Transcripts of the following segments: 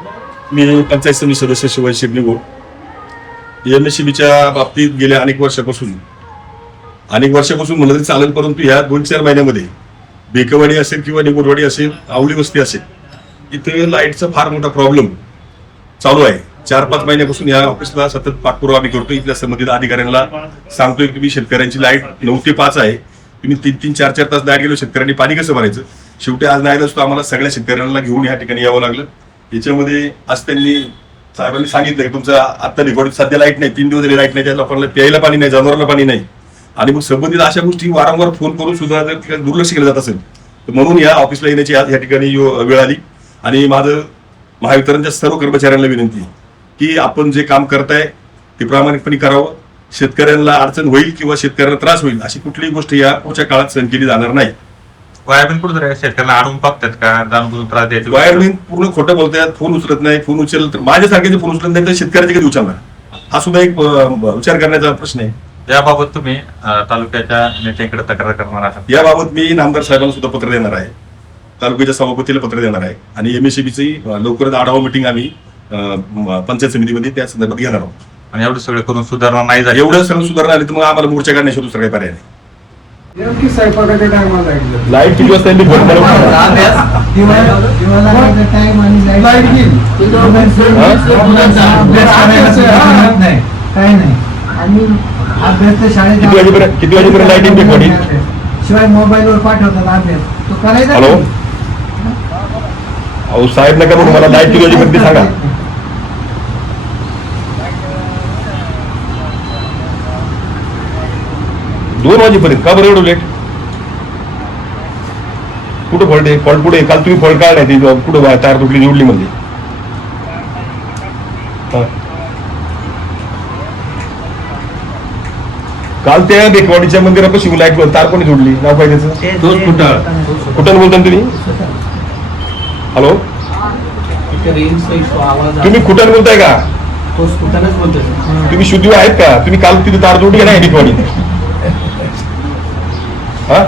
मी पंचायत समिती सदस्य शिवाय शिवनिगोड MSCBच्या बाबतीत गेल्या अनेक वर्षापासून म्हणलं तरी चालेल, परंतु ह्या 2-4 महिन्यामध्ये बेकवाडी असेल किंवा निगोडवाडी असेल, आवळी वस्ती असेल, इथे लाईटचा फार मोठा प्रॉब्लेम चालू आहे. 4-5 महिन्यापासून या ऑफिसला सतत पाठपुरावा आम्ही करतो. इथल्या संबंधित अधिकाऱ्यांना सांगतोय की मी शेतकऱ्यांची लाईट 9 ते 5 आहे, तुम्ही 3-3, 4-4 तास लाईट गेलो, शेतकऱ्यांनी पाणी कसं भरायचं. शेवटी आज नाही असतो आम्हाला सगळ्या शेतकऱ्यांना घेऊन या ठिकाणी यावं लागलं. याच्यामध्ये आज त्यांनी साहेबांनी सांगितलं की तुमचा आता निगोडीत सध्या लाईट नाही, 3 दिवस लाईट नाही, त्या लोकांना प्यायला पाणी नाही, जनावरांना पाणी नाही. आणि मग संबंधित अशा गोष्टी वारंवार फोन करून सुद्धा जर दुर्लक्ष केलं जात असेल तर म्हणून या ऑफिसला येण्याची आज या ठिकाणी वेळ आली. आणि माझं महावितरणच्या सर्व कर्मचाऱ्यांना विनंती आहे की आपण जे काम करताय ते प्रामाणिकपणे करावं. शेतकऱ्यांना अडचण होईल किंवा शेतकऱ्यांना त्रास होईल अशी कुठलीही गोष्ट या पुढच्या काळात सहन केली जाणार नाही. वायरमॅन कुठे शेतकऱ्यांना अडवून बघतात का, जाणून त्रास द्यायचे? वायरमॅन पूर्ण खोटं बोलतात, फोन उचलत नाही. फोन उचललं तर माझ्यासारख्याचे फोन उचलत नाही तर शेतकऱ्याचे कधी उचलणार, हा सुद्धा एक विचार करण्याचा प्रश्न आहे. याबाबत तुम्ही तालुक्याच्या नेत्यांकडे तक्रार करणार आहात? याबाबत मी नामदार साहेबांना सुद्धा पत्र देणार आहे, तालुक्याच्या सभापतीला पत्र देणार आहे आणि MSCBची लवकरच आढावा मिटिंग आम्ही पंचायत समितीमध्ये त्या संदर्भात घेणार आहोत. आणि एवढं सगळं करून सुधारणा नाही झाली, एवढं सगळं सुधारणा आली तर मग आम्हाला मोर्चा काढण्याशिवाय दुसरा काही पर्याय नाही. लाईट किती वाजता किती वाजेपर्यंत लाईट येईल? शिवाय मोबाईलवर पाठवतात अभ्यास, तो करायचा. हॅलो, अहो साहेब नका म्हणून मला लाईट किती वाजेपर्यंत सांगा. 2 वाजेपर्यंत का बरं एवढं लेट? कुठं फॉल्ट आहे? फॉल्ट कुठे? काल तुम्ही फॉल्ट काढलाय ते कुठं तार तुटली जोडली म्हणजे? काल त्या बेकवाडीच्या मंदिरापाशी लाईट तार कोणी जोडली? नाव काय त्याचं? कुठं बोलता तुम्ही? हॅलो, तुम्ही कुठं बोलताय का? तुम्ही शुद्धी आहेत का? तुम्ही काल तिथे तार जोडली नाही बेकवाडी? हा,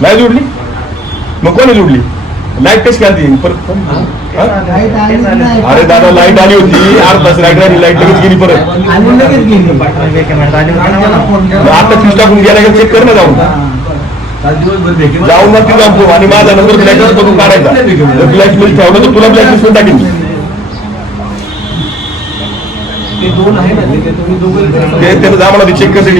नाही जोडली? मग कोणी जोडली? लाईट कशी आली परत? अरे दादा, लाईट आली होती, 8 तास लाईट आली, लाईट लगेच गेली परत. आता फ्यूज टाकून गेला का चेक कर ना जाऊन मग ती जाऊ. आणि माझा नंबर ब्लॅकलिस्ट बघून काढायचा. जर ब्लॅकलिस्ट ठेवलं तर तुला ब्लॅकलिस्ट पण टाकेल. ते त्यानं जा मला चेक करते.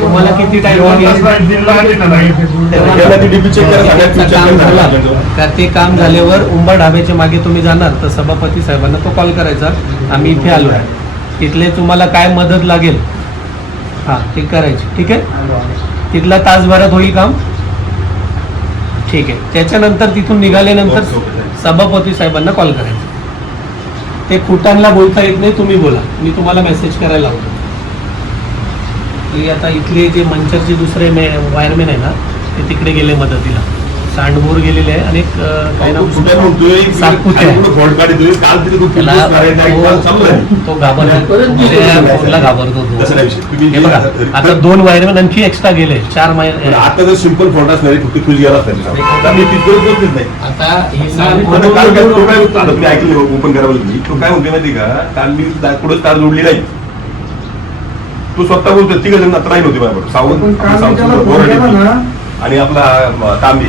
तुम्हाला किती ते काम झाल्यावर उंबर ढाब्याच्या मागे तुम्ही जाणार तर सभापती साहेबांना तो कॉल करायचा, आम्ही इथे आलो आहे, तिथले तुम्हाला काय मदत लागेल हा ते करायची. ठीक आहे, तिथला तासभरात होईल काम. ठीक आहे, त्याच्यानंतर तिथून निघाल्यानंतर सभापती साहेबांना कॉल करायचा. ते खुटांना बोलता येत नाही, तुम्ही बोला, मी तुम्हाला मेसेज करायला लावतो. आता इथले जे मंचरचे दुसरे वायरमॅन आहे ना ते तिकडे गेले मदतीला, सांडभोर गेलेले आहे. आणि काय नाव तो घाबरतो. हे बघा, आता 2 वायरमॅन आणखी एक्स्ट्रा गेले, 4 महिने. आता जर सिंपल फॉल्ट असणार फक्त फ्यूज गेला आता ऐकलं ओपन करावं लागली. तो काय म्हणते माहिती का, काल मी पुढे तार जोडली नाही, तो स्वतः बोलतो. तिघ जण त्राई होती माझ्याबरोबर, सावंत आणि आपला तांबे,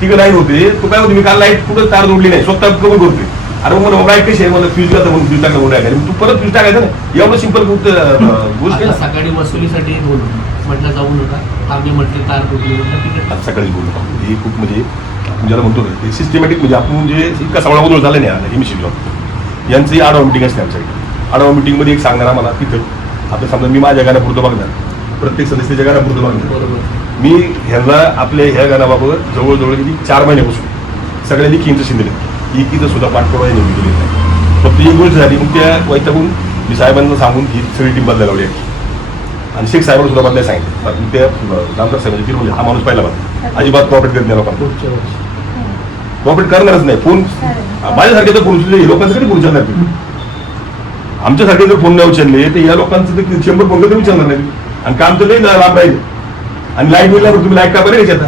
तिघ लाईन होते. तो काय होते, मी काल लाईट कुठं तार जोडली नाही, स्वतः कबूल करतोय. अरे मला लाईट कशी आहे, मला फ्यूज घातलं म्हणून फ्यूज टाकलं म्हणून तू परत फ्यूज टाकायचं ना. एवढं सिंपल गोष्ट. सकाळी वसुलीसाठी बोलू म्हटलं जाऊ नका, आम्ही म्हटलं तार तुटली, सकाळी बोलू. हे खूप म्हणजे आपण ज्याला म्हणतो ना सिस्टमॅटिक, म्हणजे आपण जे इतका सगळा गोंधळ झाला नाही MSCB यांची आढावा मिटिंग असते आमच्याकडे. आढावा मिटिंगमध्ये एक सांगणार आम्हाला तिथं आता समजा मी माझ्या गाण्यापुरतं बघणार, प्रत्येक सदस्याच्या गाण्यापुरतं बघणार. मी ह्यांना आपल्या ह्या गाण्याबाबत जवळजवळ किती 4 महिन्यापासून सगळ्यांनी इंटरेस्ट दिले. एकीचं सुद्धा पाठपुरावा नेहमी केलेली नाही. फक्त एक गोष्ट झाली, मग त्या वैतागून मी साहेबांना सांगून ही सगळी टीम बदलायला लावली आणि शेख साहेबांना सुद्धा बदलायला सांगितलं. त्या नामदार साहेबांची टीम म्हणजे हा माणूस पहिला बघा अजिबात कॉपरेट करत नाही लोकांना, कॉपरेट करणारच नाही. फोन माझ्यासारख्याचा फोन उचलले, लोकांचं कधी फोन उचलणार. आमच्यासाठी जर फोन नाही उचलले तर या लोकांचं तर 100 फोन तर विचारणार नाही आणि काम तर लई लांब राहील आणि लाईट बिल तुम्ही लाईट का बरं याच्यात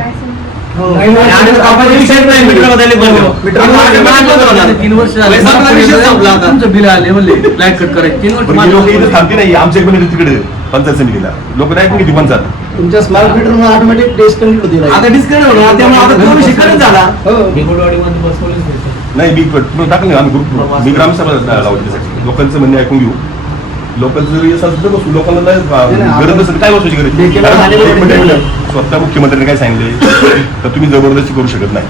तुमचं बिल आले म्हणले लाईट कट करायची 3 पण हे लोक इथं थांबते नाही आमच्या इकडे तिकडे पंचायत समितीला लोक नाही पण किती पंचायत तुमच्या स्मार्ट मीटर ऑटोमॅटिक डिस्कनेक्ट होती आता डिस्कनेक्ट होणार त्यामुळे आता तो विषय कट झाला निगोडवाडीमध्ये बसवलेच नाही सर. नाही मी तुम्ही टाकलं ना आम्ही ग्रुप मी ग्रामसभा लावली त्यासाठी लोकांचं म्हणणे ऐकून घेऊ लोकांचं जरी असं असलं तर बसू लोकांना नाही गरज नसेल काय बसवायची गरज स्वतः मुख्यमंत्र्यांनी काय सांगितले तर तुम्ही जबरदस्ती करू शकत नाही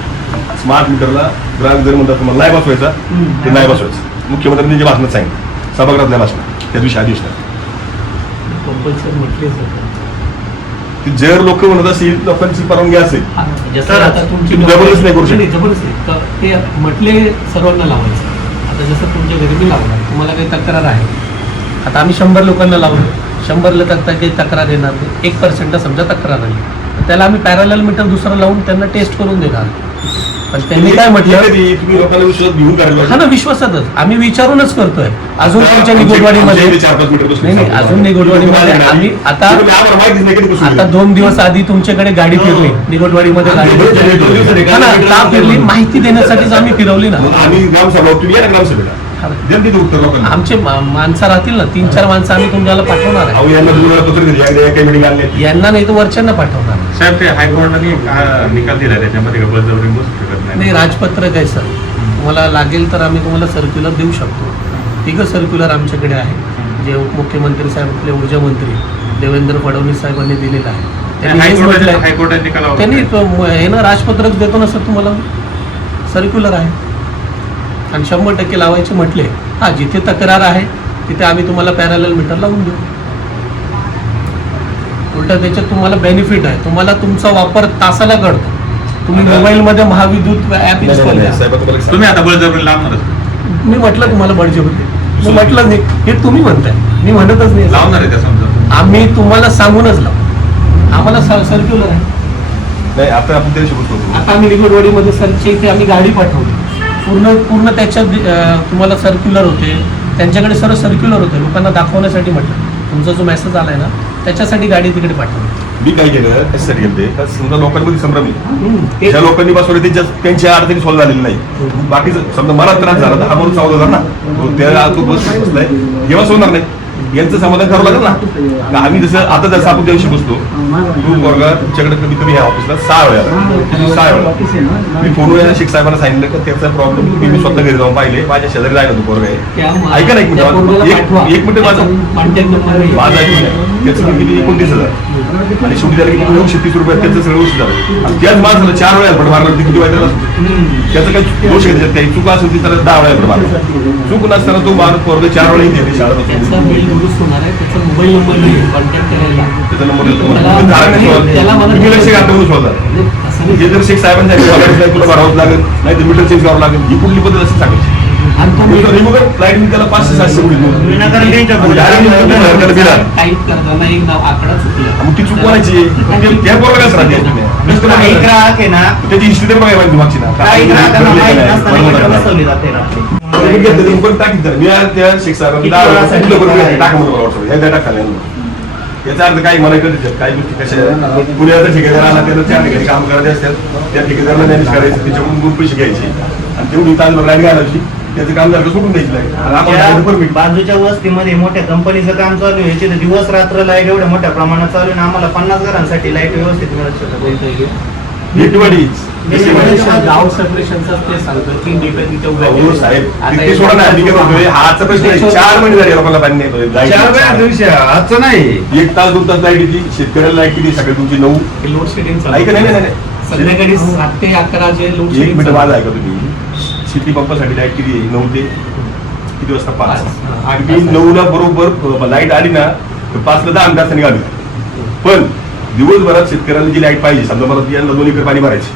स्मार्ट मीटरला ग्राहक जर म्हणतात तुम्हाला नाही बसवायचा ते नाही बसवायचं मुख्यमंत्र्यांनी जे भाषणात सांगितलं सभागृहातल्या भाषणात त्या दिवशी आदेश कंपल्सरी म्हटले सर जर लोक म्हणत असेल लोकांची परवानगी असेल जसं आता तुमची तुम्ही जबरदस्ती नाही करू शकत. नाही, जबरदस्ती तर ते म्हटले सर्वांना लावायचं आता जसं तुमच्या घरी मी लावणार तुम्हाला काही तक्रार आहे आता आम्ही 100 लोकांना लावलो 100ला काही तक्रार येणार नाही 1% समजा तक्रार आली तर त्याला आम्ही पॅरलल मीटर दुसरं लावून त्यांना टेस्ट करून देणार पण त्यांनी काय म्हटलं तुम्ही लोकांना विश्वास घेऊन हा काढला ना विश्वासातच आम्ही विचारूनच करतोय अजून तुमच्या निगोडवाडीमध्ये नाही अजून निगोडवाडीमध्ये आम्ही आता आता 2 दिवस आधी तुमच्याकडे गाडी फिरली निगोडवाडीमध्ये गाडी हा ना का फिरली माहिती देण्यासाठीच आम्ही फिरवली ना आम्ही ग्रामसभा तुम्ही या ना ग्रामसभेला जनतेचं उत्तर लोकांना आमचे माणसं राहतील ना 3-4 माणसं आम्ही तुम्हाला पाठवणार आहे अहो यांना तुम्हाला पत्र दिली काही मीटिंग आणली यांना नाही तर वरच्यांना पाठवणार साहेब ते हायकोर्टाने निकाल दिला त्याच्यामध्ये बळजबरी बसू शकत नाही राजपत्रक आहे सर तुम्हाला लागेल तर आम्ही तुम्हाला सर्क्युलर देऊ शकतो तिघं सर्क्युलर आमच्याकडे आहे जे उपमुख्यमंत्री साहेब आपले ऊर्जा मंत्री देवेंद्र फडणवीस साहेबांनी दिलेलं आहे त्यांनी हेच म्हटलंय हायकोर्टाने निकाल त्यांनी हे ना राजपत्रक देतो ना सर तुम्हाला सर्क्युलर आहे आणि 100% लावायचे म्हटले हा जिथे तक्रार आहे तिथे आम्ही तुम्हाला पॅरलल मीटर लावून देऊ उलट त्याच्यात तुम्हाला बेनिफिट आहे तुम्हाला तुमचा वापर तासाला कळतो तुम्ही मोबाईलमध्ये महाविद्युत ऍप इन्स्टॉल करा तुम्ही आता बळजबरी लावणारच मी म्हटलं तुम्हाला बळजबरी मी म्हटलं नाही हे तुम्ही म्हणताय मी म्हणतच नाही लावणार आहे त्या समजा आम्ही तुम्हाला सांगूनच लावू आम्हाला सर्क्युलर आहे नाही आता आपण त्या दिवशी आता आम्ही निगोडवाडीमध्ये सरची इथे आम्ही गाडी पाठवली पूर्ण त्याच्यात तुम्हाला सर्क्युलर होते त्यांच्याकडे सर्व सर्क्युलर होते लोकांना दाखवण्यासाठी म्हटलं तुमचा जो मेसेज आलाय ना त्याच्यासाठी गाडी तिकडे पाठवली मी काय केलं त्याच्यासाठी गेले तर समजा लोकांमध्ये संभ्रम आहे ते- ज्या लोकांनी बसवले त्यांच्या अडचणी सॉल्व्ह झालेली नाही बाकीचं समजा मला त्रास झाला तर हा माणूस सावध झाला ना त्या तो बस बसलाय जेव्हा होणार नाही यांचं समाधान करावं लागेल ना का आम्ही जसं आता जसं आपण त्या दिवशी बसतो तू वर्गा तुमच्याकडे कमी कमी ह्या ऑफिसला 6 वेळा मी फोनवर शेख साहेबांना सांगितलं की त्याचा प्रॉब्लेम मी स्वतः घरी जाऊन पाहिले माझ्या शेजारी जायला तो पोरगा आहे ऐका ना एक मिनिट माझं माझा त्याचं किती 29,000 आणि शेवटी त्याला किती 930 रुपयात त्याचं सगळं वसूल झालं आणि त्याच माणसाला 4 वेळा पण मारलं किती वाईट त्याचं काही दोष आहे काही चूक असेल ती त्याला 10 वेळा मारलं चूक नसताना तो माणूस पोरगा 4 वेळा येते त्याचा बिल शाळा दुरुस्त होणार आहे त्याचा मोबाईल नंबर नाही कॉन्टॅक्ट करायला त्याचा नंबर त्याला मला- लक्ष घातलं असं हे जर शेख साहेबांनी तुला भरावंच लागेल नाही तर मीटर चेंज करावं लागेल ही कुठली पद्धत असं सांगायची आणि तो मीटर रिमोव्हर फ्लाईट त्याला 500-700 टाईप करताना एक नाव आकडा चुकला मग ती चूक कोणाची त्या पोराला कसं काही राहते ग्राहक आहे ना त्याची हिस्ट्री तर बघायला पाहिजे मागची ना काही ग्राहकांना माहित नसताना मीटर बसवली जाते रात्री. त्या शेख साहेबांना टाका म्हणून वाटतं टाकता याचा अर्थ काही मला कळत काही गोष्टी कशा पुण्याचा ठेकेदार आला त्याला 4 ठिकाणी काम करायचे असतात त्या ठेकेदाराला मॅनेज करायचं त्याच्याकडून 2 पैसे घ्यायचे आणि तेवढी तासभर लाईट घालायची त्याचं काम झालं सोडून द्यायची परमिट बाजूच्या वस्तीमध्ये मोठ्या कंपनीचं काम चालू आहे याची तर दिवस रात्र लाईट एवढ्या मोठ्या प्रमाणात चालू आहे आणि आम्हाला 50 घरांसाठी लाईट व्यवस्थित मिळत शकत गाव सेपरेशनचा ते सांगतो 3 डिपे तिथे उभे हो साहेब तिथे सोडा ना मी काय म्हणतोय हाचा प्रश्न आहे 4 महिने झाले लोकांना पाणी नाही आजचं नाही 1 तास 2 तास लाईट येते शेतकऱ्याला लाईट किती सकाळी तुमची 9 लोड शेडिंग ऐका नाही नाही संध्याकाळी 7 ते 11 जे लोड 1 मिनिट माझं ऐका तुम्ही सिटी पंपासाठी लाईट किती 9 ते किती वाजता 5 आणि मी 9ला बरोबर लाईट आली ना तर 5ला 10 तासांनी आली पण दिवसभरात शेतकऱ्याला जी लाईट पाहिजे समजा मला यांना 2 एकर पाणी भरायची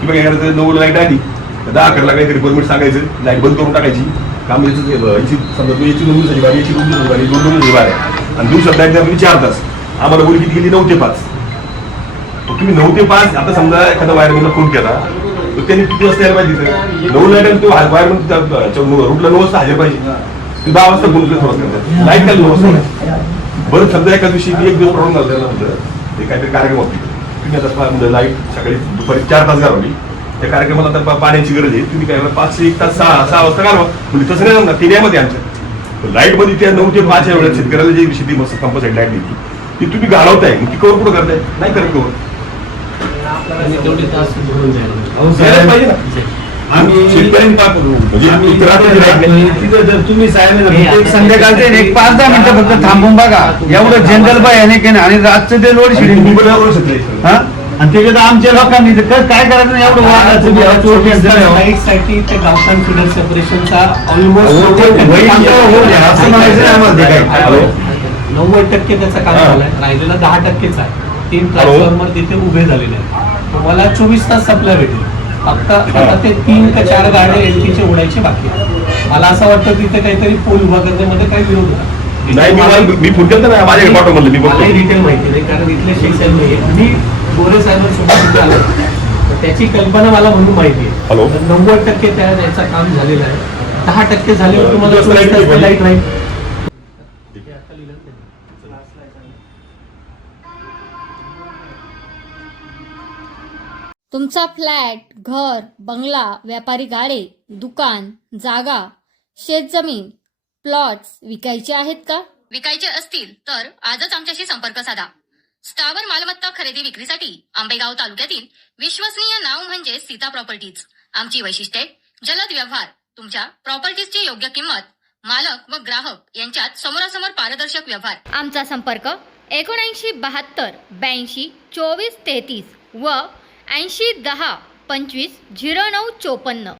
की बघा करायचं 9ला लाईट आली तर 10 एकरला काहीतरी परमिट सांगायचं लाईट बंद करून टाकायची काम याची समजा तू याची 2 दिवसाची बारी याची 2 दिवसाची बारी 2 दिवसाची बारी आणि दिवसात लाईट आपली 4 तास आम्हाला बोली किती गेली 9 ते 5 तुम्ही 9 ते 5 आता समजा एखादा वायरमॅनला फोन केला तर त्यांनी किती वाजता यायला पाहिजे 9 लाईट तो वायरमॅन रूटला 9 वाजता हजर पाहिजे ते 10 वाजता फोन सुरुवात करतात. लाईट काय 2 वाजता. बरं समजा एका दिवशी मी एक दिवस प्रॉब्लेम झाला त्याला म्हणलं ते काहीतरी कार्यक्रम होते तुम्ही आता म्हणलं लाईट सकाळी दुपारी 4 तास घालवली त्या कार्यक्रमाला आता पाण्याची गरज आहे तुम्ही काय 5 1 तास 6 वाजता घालवा म्हणजे तसं नाही जमणार 3 मध्ये आमच्या लाईट मध्ये त्या 9 ते 5 या वेळेत शेतकऱ्याला जी शेती मस्त कंपल्सरी लाईट देते ती तुम्ही घालवताय ती कवर कुठं करताय नाही करत कवर आणि तेवढे तास धरून जायला द्यायलाच पाहिजे ना आम्ही शेतकऱ्यांनी काय करू म्हणजे उत्तराखंड light नाही. तिथं जर तुम्ही साहेब एक संध्याकाळचे एक 5-10 मिनिटं फक्त थांबून बघा एवढं जंगल बाय याने केलं आणि रातचं ते लोड आणि शेडिंग तुम्ही पण यावर शेतकरी. हा आणि त्याच्यात आमच्या लोकांनी तर काय करायचं नाही एवढं वाढायचं बी, याचं वरती यांचं नाही हो. लाईटसाठी ते गावठाण फिडर सेपरेशनचा हो, ते वैध हो, असं म्हणायचं नाही आम्हाला ते काय. हॅलो. 90% त्याचं काम हा. झालंय राहिलेला 10%च आहे 3 हॅलो. ट्रान्सफॉर्मर तिथे उभे झालेले आहेत तुम्हाला 24 तास सप्लाय भेटेल फक्त आता ते 3 का 4 गाड्या एलटीचे उडायचे बाकी आहेत. मला असं वाटतं तिथे काहीतरी पोल उभा करण्यामध्ये काही विरोध होता नाही मी फोन केला ना माझ्याकडे पाठव म्हणलं मी बघतो मलाही डिटेल माहिती नाही कारण इथले शेख नाही मी गोरे साहेबांसोबत तिथे आलो तर त्याची कल्पना मला म्हणून माहिती आहे हॅलो. तर 90% त्या याचं काम झालेलं आहे 10% झाल्यावर तुम्हाला 24 तास लाईट राहील तुमचा फ्लॅट, घर, बंगला, व्यापारी गाडे, दुकान, जागा, शेतजमीन, प्लॉट्स विकायचे आहेत का? विकायचे असतील तर आजच आमच्याशी संपर्क साधा. स्थावर मालमत्ता खरेदी विक्रीसाठी आंबेगाव तालुक्यातील विश्वसनीय नाव म्हणजे सीता प्रॉपर्टीज. आमची वैशिष्ट्ये जलद व्यवहार, तुमच्या प्रॉपर्टीजची योग्य किंमत, मालक व ग्राहक यांच्यात समोरासमोर पारदर्शक व्यवहार. आमचा संपर्क 7972 82 24 33 व 80 10 25 09 54.